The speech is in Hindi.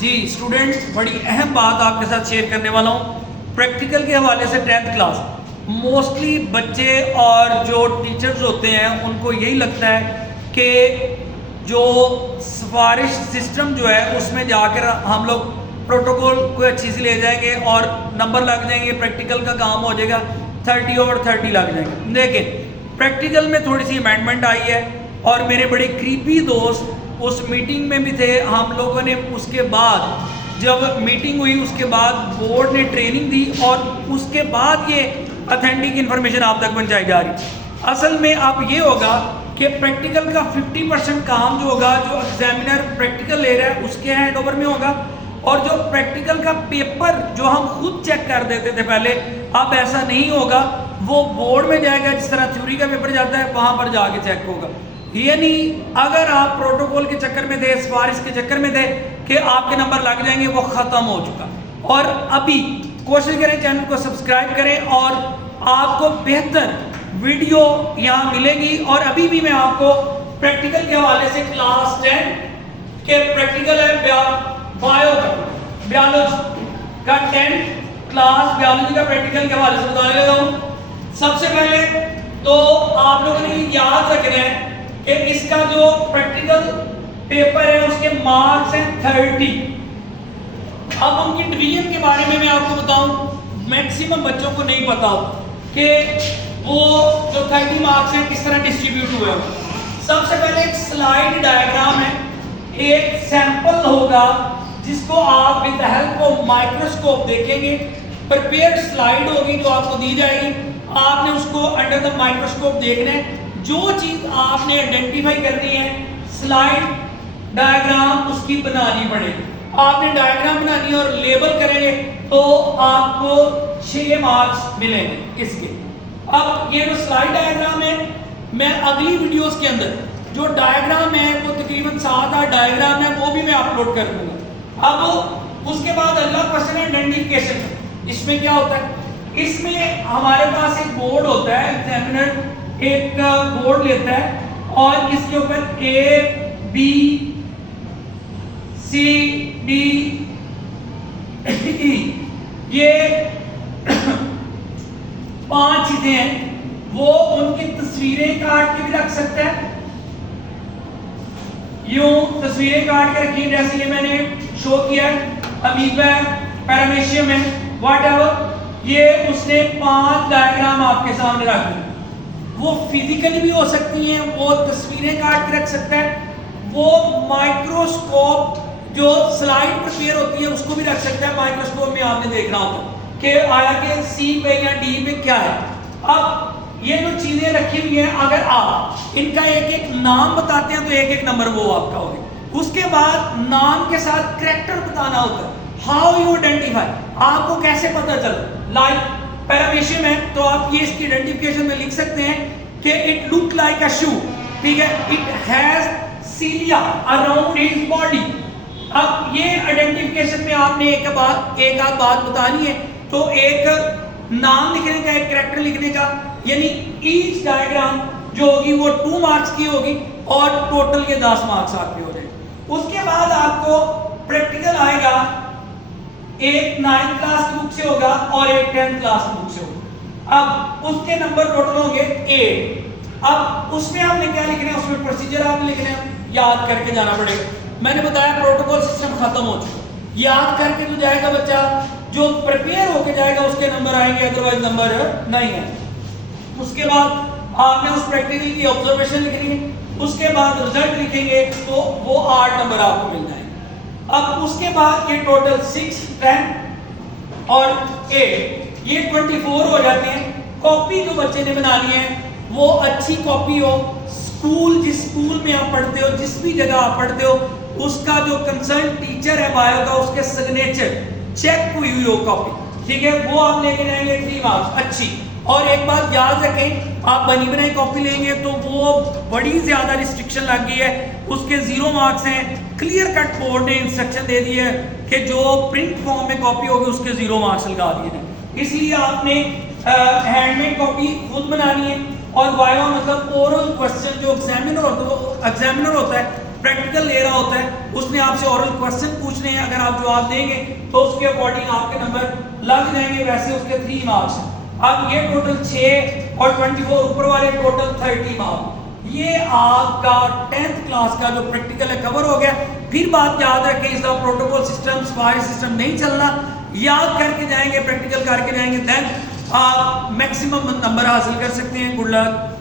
जी स्टूडेंट्स, बड़ी अहम बात आपके साथ शेयर करने वाला हूँ। प्रैक्टिकल के हवाले से 10th क्लास मोस्टली बच्चे और जो टीचर्स होते हैं उनको यही लगता है कि जो सिफारिश सिस्टम जो है उसमें जाकर हम लोग प्रोटोकॉल को अच्छी से ले जाएंगे और नंबर लग जाएंगे, प्रैक्टिकल का काम हो जाएगा, 30 और 30 लग जाएंगे। लेकिन प्रैक्टिकल में थोड़ी सी अमेंडमेंट आई है और मेरे बड़े करीबी दोस्त उस मीटिंग में भी थे। हम लोगों ने उसके बाद जब मीटिंग हुई उसके बाद बोर्ड ने ट्रेनिंग दी और उसके बाद ये ऑथेंटिक इन्फॉर्मेशन आप तक पहुंचाई जा रही। असल में अब ये होगा कि प्रैक्टिकल का 50% काम जो होगा, जो एग्जामिनर प्रैक्टिकल ले रहा है उसके हैंड ओवर में होगा, और जो प्रैक्टिकल का पेपर जो हम खुद चेक कर देते थे पहले, अब ऐसा नहीं होगा, वो बोर्ड में जाएगा। जिस तरह थ्योरी का पेपर जाता है वहां पर जाके चेक होगा। यानी अगर आप प्रोटोकॉल के चक्कर में थे, सिफारिश के चक्कर में थे कि आपके नंबर लग जाएंगे, वो खत्म हो चुका। और अभी कोशिश करें चैनल को सब्सक्राइब करें और आपको बेहतर वीडियो यहाँ मिलेगी। और अभी भी मैं आपको प्रैक्टिकल के हवाले से क्लास 10 के प्रैक्टिकल है बायो का, बायोलॉजी का 10th क्लास बायोलॉजी का प्रैक्टिकल के हवाले से बताने लगा हूँ। सबसे पहले तो आप लोगों ने याद रखना है कि इसका जो प्रैक्टिकल पेपर है उसके मार्क्स हैं 30। अब उनकी डिवीजन के बारे में मैं आपको बताऊं, मैक्सिमम बच्चों को नहीं पता कि वो जो 30 मार्क्स हैं किस तरह डिस्ट्रीब्यूट हुए हैं। सबसे पहले एक स्लाइड डायग्राम है, एक सैंपल होगा जिसको आप with the help of microscope देखेंगे। प्रिपेयर्ड स्लाइड होगी जो आपको दी जाएगी, आपने उसको अंडर द माइक्रोस्कोप देखना है। जो चीज आपने आइडेंटिफाई करनी है, स्लाइड डायग्राम उसकी बनानी पड़ेगी। आपने डायग्राम बनानी है और लेबल करेंगे तो आपको 6 मार्क्स मिलेंगे इसके। अब ये जो स्लाइड डायग्राम है, मैं अगली वीडियोस के अंदर जो डायग्राम है वो तकरीबन 7-8 डायग्राम है, वो भी मैं अपलोड कर दूंगा। अब उसके बाद अगला क्वेश्चन है आइडेंटिफिकेशन। इसमें क्या होता है, इसमें हमारे पास एक बोर्ड होता है, एग्जामिनर एक बोर्ड लेता है और इसके ऊपर A B C D E ये 5 चीजें हैं। वो उनकी तस्वीरें काट के भी रख सकता है, यूं तस्वीरें काट के रखी जैसे ये मैंने शो किया, अमीबा पैरामीशियम है, व्हाटएवर। ये उसने 5 डायग्राम आपके सामने रख दी। वो फिजिकली भी हो सकती हैं, वो तस्वीरें काट के रख सकता है, वो माइक्रोस्कोप जो स्लाइड प्रिपेयर होती है उसको भी रख सकता है। माइक्रोस्कोप में आपने देखना होता कि आया कि सी पे या डी पे क्या है। अब ये जो चीजें रखी हुई हैं, अगर आप इनका एक एक नाम बताते हैं तो एक एक नंबर वो आपका होगा। उसके बाद नाम के साथ कैरेक्टर बताना होता है, हाउ यू आइडेंटिफाई, आपको कैसे पता चला। लाइक पैरामीशियम है तो आप ये इसकी आइडेंटिफिकेशन में लिख सकते हैं कि it look like a shoe, ठीक है, it has cilia around his body. अब ये आइडेंटिफिकेशन में आपने एक आध बात बतानी है तो एक नाम लिखने का, एक कैरेक्टर लिखने का, यानी ईच डायग्राम जो होगी वो 2 मार्क्स की होगी और टोटल ये 10 मार्क्स आपके हो जाएंगे। उसके बाद आपको प्रैक्टिकल आएगा, एक 9th क्लास की बुक से होगा और एक 10th क्लास की बुक से होगा। अब उसके नंबर टोटल होंगे 8। अब उसमें आपने क्या लिखना है, उसमें प्रोसीजर आपने लिखना है, याद करके जाना पड़ेगा। मैंने बताया प्रोटोकॉल सिस्टम खत्म हो चुका, याद करके तो जाएगा बच्चा, जो प्रिपेयर होके जाएगा उसके नंबर आएंगे, अदरवाइज नंबर नहीं है। उसके बाद आपने उस प्रैक्टिकल की ऑब्जर्वेशन लिखनी है, उसके बाद रिजल्ट लिखेंगे तो वो 8 नंबर आपको मिल जाएंगे। अब उसके बाद ये टोटल 6, 10 और 8 ये 24 हो जाते हैं। कॉपी जो बच्चे ने बनानी है वो अच्छी कॉपी हो, स्कूल जिस स्कूल में आप पढ़ते हो, जिस भी जगह आप पढ़ते हो, उसका जो कंसर्न टीचर है बायो का, उसके सिग्नेचर चेक हुई हो कॉपी, ठीक है, वो आप लेके जाएंगे 3 मार्क्स अच्छी। और एक बात याद रखें, आप बनी बनाई कॉपी लेंगे तो वो बड़ी ज्यादा रिस्ट्रिक्शन लग गई है, उसके 0 मार्क्स हैं। क्लियर कट बोर्ड ने इंस्ट्रक्शन दे दी है कि जो प्रिंट फॉर्म में कॉपी होगी उसके 0 मार्क्स लगा दिए हैं। इसलिए आपने हैंडमेड कॉपी खुद बनानी है। और वाइवा मतलब ओरल क्वेश्चन जो एग्जामिनर होता है प्रैक्टिकल ले रहा होता है, उसने आपसे ओरल क्वेश्चन पूछने हैं, अगर आप जवाब देंगे तो उसके अकॉर्डिंग आपके नंबर लग जाएंगे, वैसे उसके 3 मार्क्स हैं। अब ये टोटल 6 और 24 ऊपर वाले टोटल 30 मार्क्स। ये आपका 10th क्लास का जो प्रैक्टिकल है कवर हो गया। फिर बात याद रखें, इसका प्रोटोकॉल सिस्टम स्पायर सिस्टम नहीं चलना, याद करके जाएंगे, प्रैक्टिकल करके जाएंगे, देन आप मैक्सिमम नंबर हासिल कर सकते हैं। Good luck.